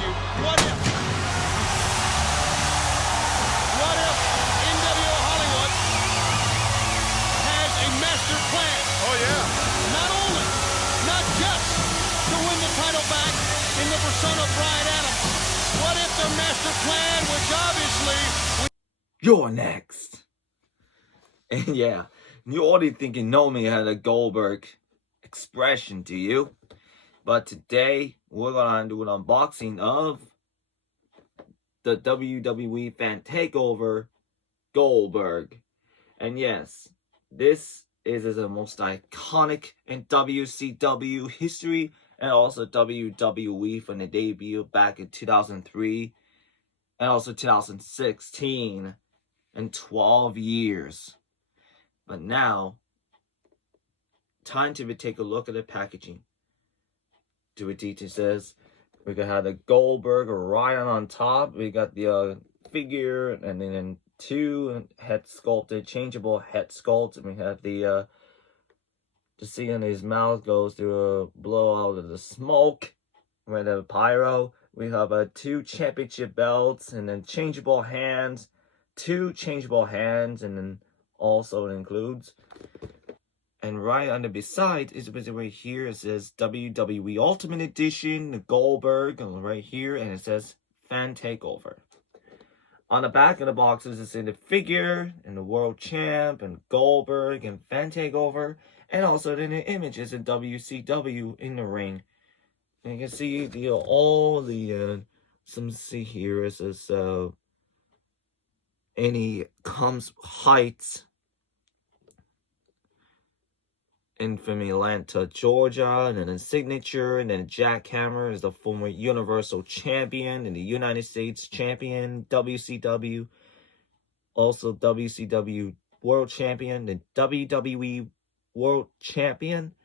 you, what if NWO Hollywood has a master plan? Oh, yeah. Not just to win the title back in the persona of Bryan Adams. What if their master plan, which obviously... You're next. And yeah, you already think you know me had a Goldberg expression, do you? But today, we're gonna do an unboxing of the WWE fan takeover Goldberg. And yes, this is the most iconic in WCW history and also WWE from the debut back in 2003 and also 2016 and 12 years. But now, time to take a look at the packaging. To it says we got have the Goldberg right on top. We got the figure and then two head sculpted, changeable head sculpt. And we have the to see in his mouth goes to blow out of the smoke. We have pyro. We have two championship belts and then changeable hands, two changeable hands, and then also it includes. And right on the beside is right here. It says WWE Ultimate Edition, the Goldberg, right here, and it says Fan Takeover. On the back of the boxes, it's in the figure, and the World Champ, and Goldberg, and Fan Takeover, and also in the images in WCW in the ring. And you can see all the some see here. It says any comes heights. In from Atlanta, Georgia, and then a signature, and then Jack Hammer is the former Universal Champion and the United States Champion, WCW, also WCW World Champion, the WWE World Champion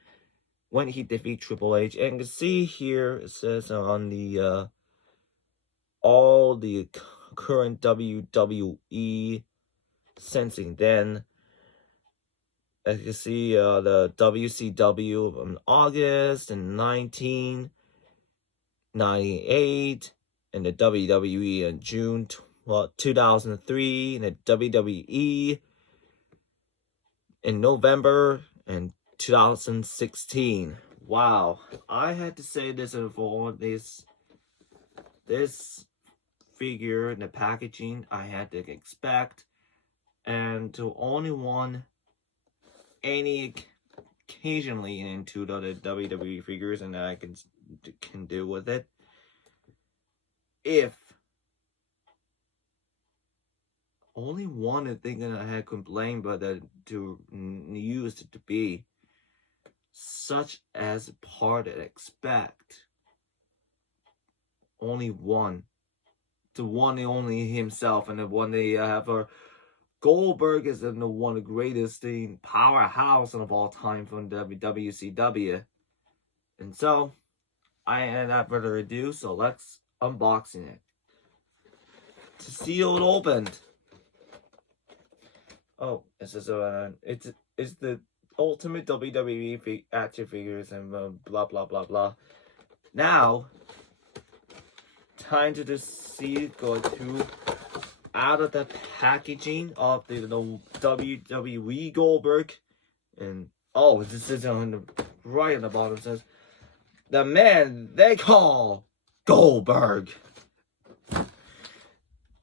when he defeated Triple H. And you can see here it says on the all the current WWE sensing then. As you can see, the WCW in August in 1998, and the WWE in June 2003, and the WWE in November in 2016. Wow, I had to say this for this figure and the packaging I had to expect, and to only one. Any occasionally into the WWE figures, and I can deal with it. If only one thing that I had complained, but that to use it to be such as part that I expect. Only one, the one and only himself, and the one they have a. Goldberg is one of the greatest powerhouse of all time from WCW. And so, I had not further ado, so let's unboxing it. To seal it opened. Oh, this is it's the ultimate WWE action figures and blah blah blah blah. Now, time to just see it go through. Out of the packaging of the WWE Goldberg, and oh, this is on the right on the bottom. It says the man they call Goldberg.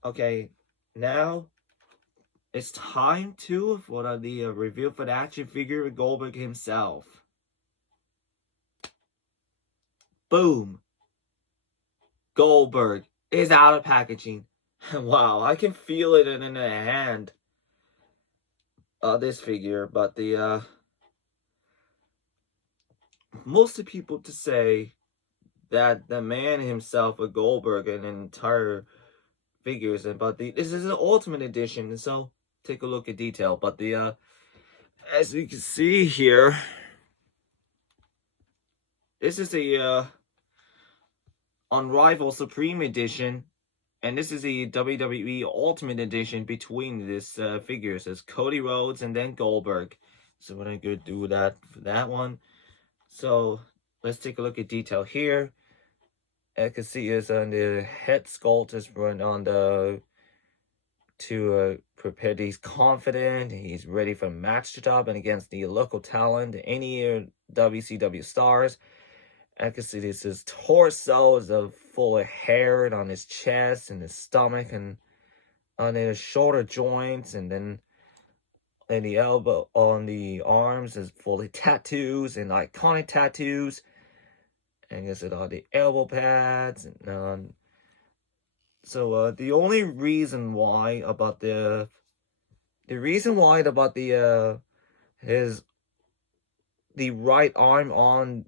Okay, now it's time for the review for the action figure of Goldberg himself. Boom, Goldberg is out of packaging. Wow, I can feel it in the hand of this figure, but the most of people to say that the man himself, a Goldberg, and entire figures, but this is an Ultimate Edition, and so take a look at detail. But the as we can see here, this is a Unrivaled Supreme Edition. And this is the WWE Ultimate Edition between this figures. It's Cody Rhodes and then Goldberg. So we're going to do that for that one. So let's take a look at detail here. I can see is on the head sculpt is run on the to prepare. He's confident. He's ready for a match job and against the local talent, any WCW stars. I can see this his torso is full of hair on his chest and his stomach and on his shoulder joints, and then in the elbow on the arms is fully tattoos and iconic tattoos. And I guess it all the elbow pads and so the only reason why about the reason why about the his the right arm on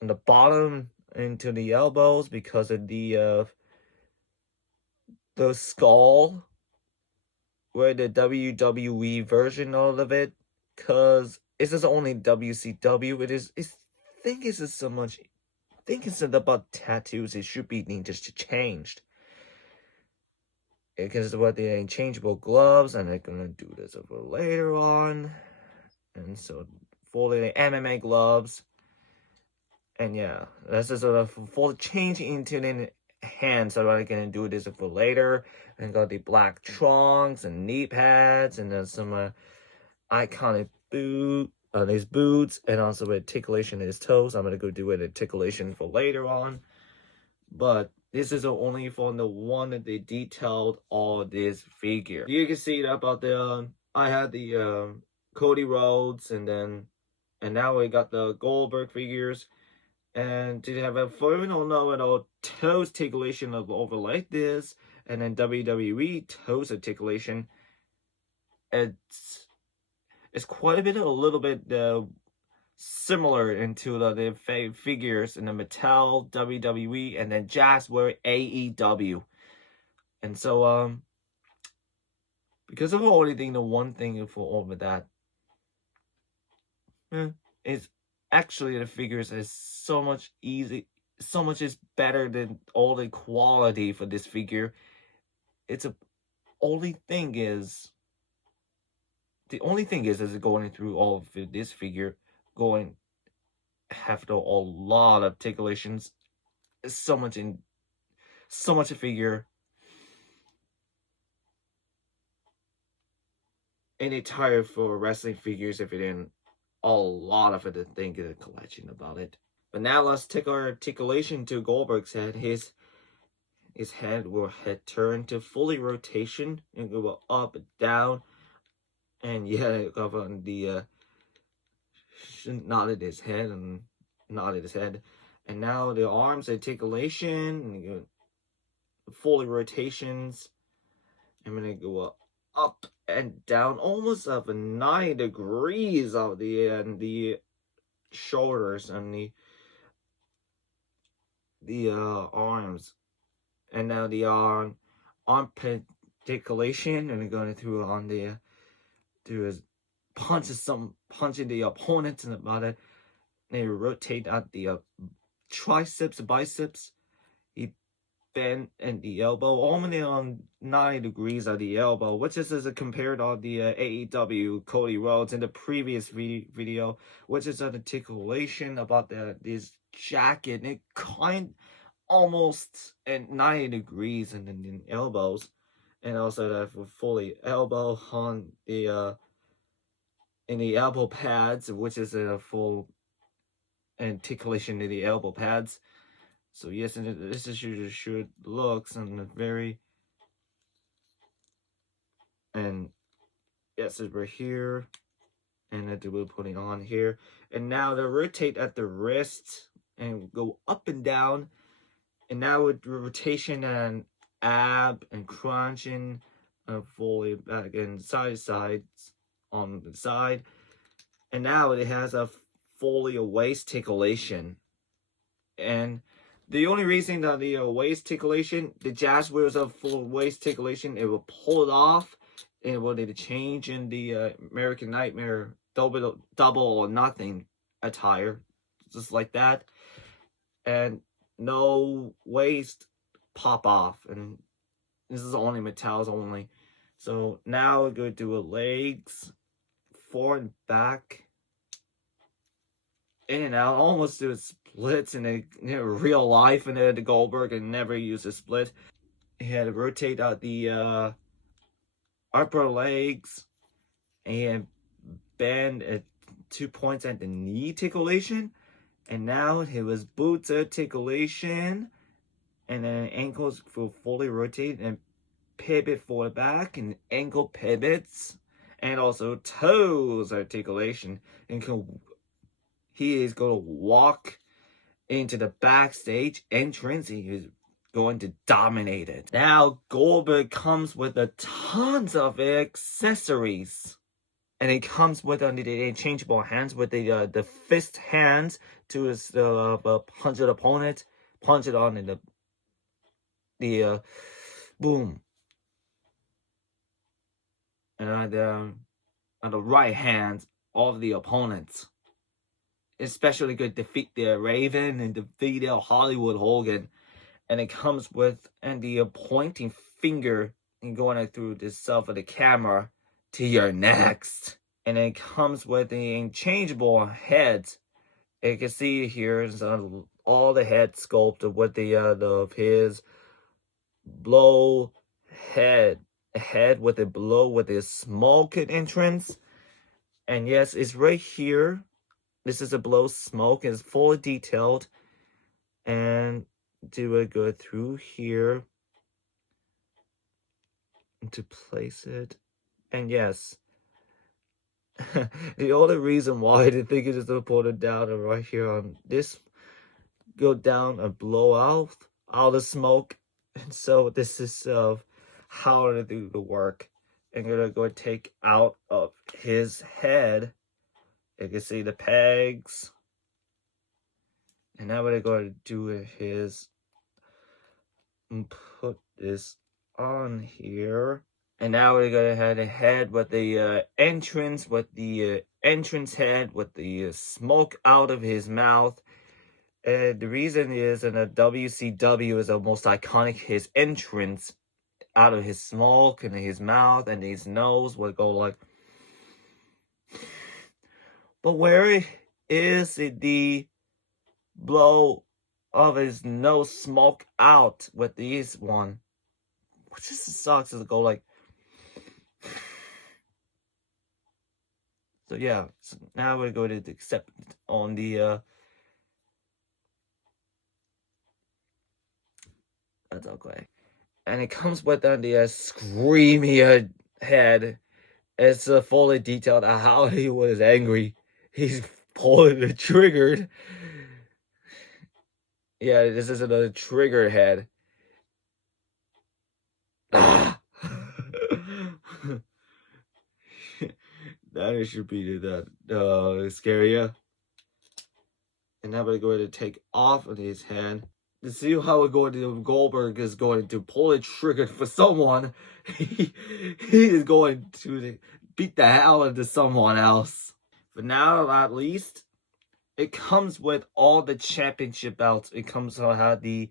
the bottom into the elbows because of the skull where the WWE version of it, cause this is only WCW. I think it's just so much. I think instead about tattoos, it should be just changed. Because what the interchangeable gloves, and they're gonna do this over later on, and so for the MMA gloves, and yeah, this is for change into the hands. So I'm gonna do this for later, and got the black trunks and knee pads, and then some iconic these boots, and also with articulation in his toes. I'm gonna go do an articulation for later on, but this is only for the one that they detailed all this figure. You can see about the I had the Cody Rhodes, and now we got the Goldberg figures, and to have a final know-it-all toes articulation of over like this, and then WWE toes articulation. It's quite a little bit similar into the figures in the Mattel, WWE, and then Jazzware AEW. And so because of the one thing for over that is actually the figures is so much is better than all the quality for this figure. It's the only thing is going through all of this figure, going have a lot of articulations, so much a figure, and it's hard for wrestling figures if it didn't a lot of it to think of the collection about it. But now let's take our articulation to Goldberg's head. His head will turn to fully rotation and go up and down, and yeah, go on the nodded his head, and now the arms articulation and fully rotations. I'm gonna go up and down almost of 90 degrees of the shoulders and the arms, and now the arm articulation, and going through on the to his punching the opponents and about it. They rotate out the triceps, biceps. He bend and the elbow, only on 90 degrees of the elbow, which is compared on the AEW Cody Rhodes in the previous video, which is an articulation about this jacket. It almost at 90 degrees in the elbows, and also that fully elbow on the in the elbow pads, which is a full articulation in the elbow pads. So yes, and this is should looks and very, and yes, we're here, and that we're putting on here, and now they rotate at the wrist and go up and down, and now with rotation and ab and crunching, fully back and sides on the side, and now it has a fully waist articulation. And the only reason that the waist articulation, the jazz wheels of full waist articulation, it will pull it off, and it will need to change in the American Nightmare double or nothing attire, just like that, and no waist pop off, and this is only Mattel's only. So now we're going to do a legs, forward and back, in and out, almost do splits in real life, and then the Goldberg and never use a split. He had to rotate out the upper legs and bend at 2 points at the knee articulation, and now it was boots articulation, and then ankles will fully rotate and pivot forward back, and ankle pivots, and also toes articulation, and he is going to walk into the backstage entrance. He is going to dominate it. Now Goldberg comes with a tons of accessories, and it comes with the interchangeable hands, with the fist hands to his punch the opponent, punch it on in the boom, and on the right hand of the opponents. Especially good defeat the Raven and defeat the Hollywood Hogan. And it comes with the pointing finger and going through the self of the camera to your next. And it comes with the interchangeable heads. You can see here is all the head sculpted with of his blow head with a blow with his smoke entrance. And yes, it's right here. This is a blow smoke. It's fully detailed. And go through here to place it. And yes, the only reason why I think it is to put it down right here on this, go down and blow out all the smoke. And so this is how to do the work. I'm gonna go take out of his head. You can see the pegs. And now what I'm going to do is put this on here. And now we're going to have the head with the entrance, with the entrance head, with the smoke out of his mouth. And the reason is in a WCW is the most iconic, his entrance out of his smoke and his mouth and his nose would go like. But where is the blow of his nose smoke out with this one? Which just sucks as it go like. So yeah, so now we're going to accept on the that's okay. And it comes with the screamy head. It's fully detailed how he was angry. He's pulling the trigger. Yeah, this is another trigger head. Ah! That should be that scarier. And now we're going to take off of his head. To see how Goldberg is going to pull a trigger for someone, he is going to beat the hell out of someone else. But now, at least, it comes with all the championship belts. It comes to have the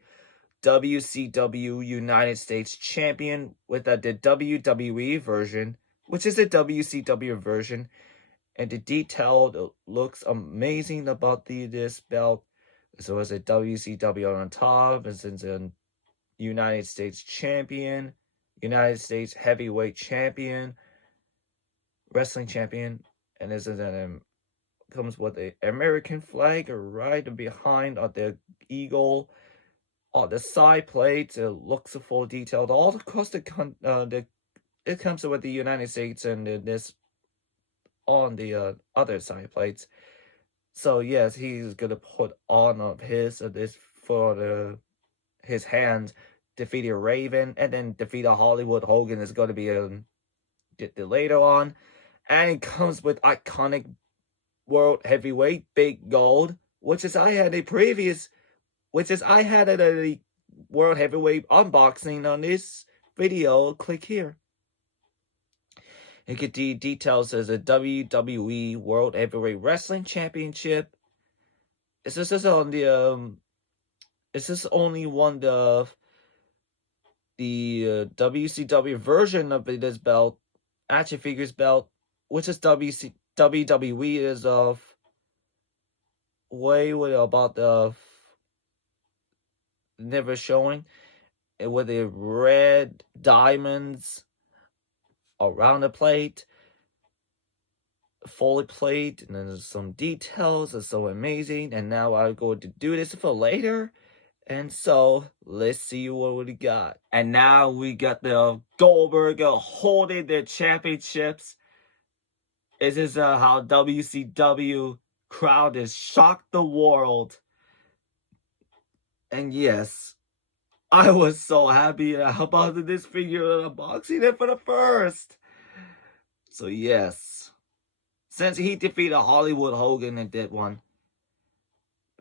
WCW United States Champion with the WWE version, which is the WCW version. And the detailed looks amazing about this belt. So it's a WCW on top, and since a United States Champion, United States Heavyweight Champion, Wrestling Champion, and this is comes with an American flag right behind on the eagle, on the side plates. It looks full detailed all across it comes with the United States and this on the other side plates. So yes, he's gonna put on of his this for his hands, defeat a Raven, and then defeat a Hollywood Hogan is gonna be later on, and it comes with iconic World Heavyweight Big Gold, which is I had a World Heavyweight unboxing on this video. Click here. You get the details as a WWE World Heavyweight Wrestling Championship. This is on the this is only one of the WCW version of this belt, action figures belt, which is WWE is of way with about the never showing with the red diamonds around the plate, fully plate, and then there's some details that's so amazing. And now I'm going to do this for later. And so let's see what we got. And now we got the Goldberg holding their championships. This is how WCW crowd has shocked the world. And yes, I was so happy about this figure unboxing it for the first. So yes, since he defeated Hollywood Hogan in that one,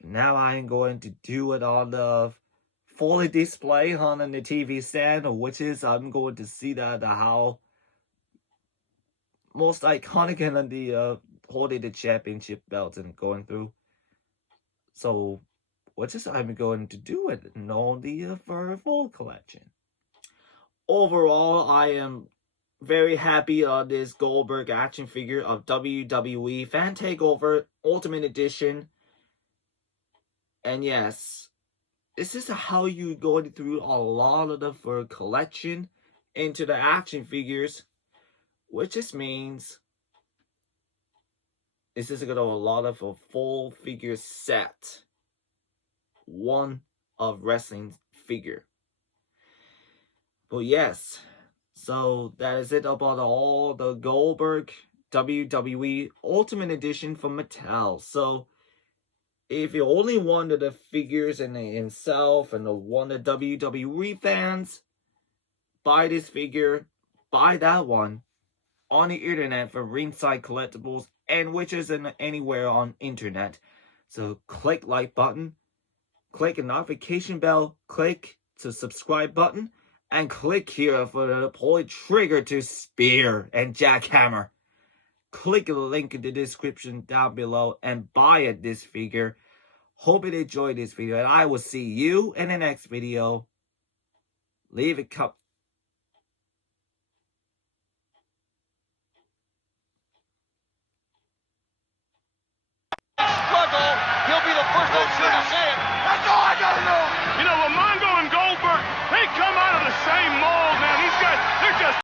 now I'm going to do it on the fully display on the TV stand, which is I'm going to see that how most iconic and the holding the championship belts and going through. So which is I'm going to do it on the for full collection. Overall, I am very happy on this Goldberg action figure of WWE Fan Takeover Ultimate Edition. And yes, this is how you going through a lot of the for collection into the action figures, which just means this is gonna a lot of a full figure set. One of wrestling figure. But yes, so that is it about all the Goldberg WWE Ultimate Edition from Mattel. So if you only wanted the figures and himself and the one of WWE fans, buy this figure, buy that one on the internet for Ringside Collectibles, and which is anywhere on internet. So click like button, click a notification bell, click to subscribe button, and click here for the pull trigger to spear and jackhammer. Click the link in the description down below and buy this figure. Hope you enjoyed this video, and I will see you in the next video. Leave a cup. Struggle. He'll be the first one to say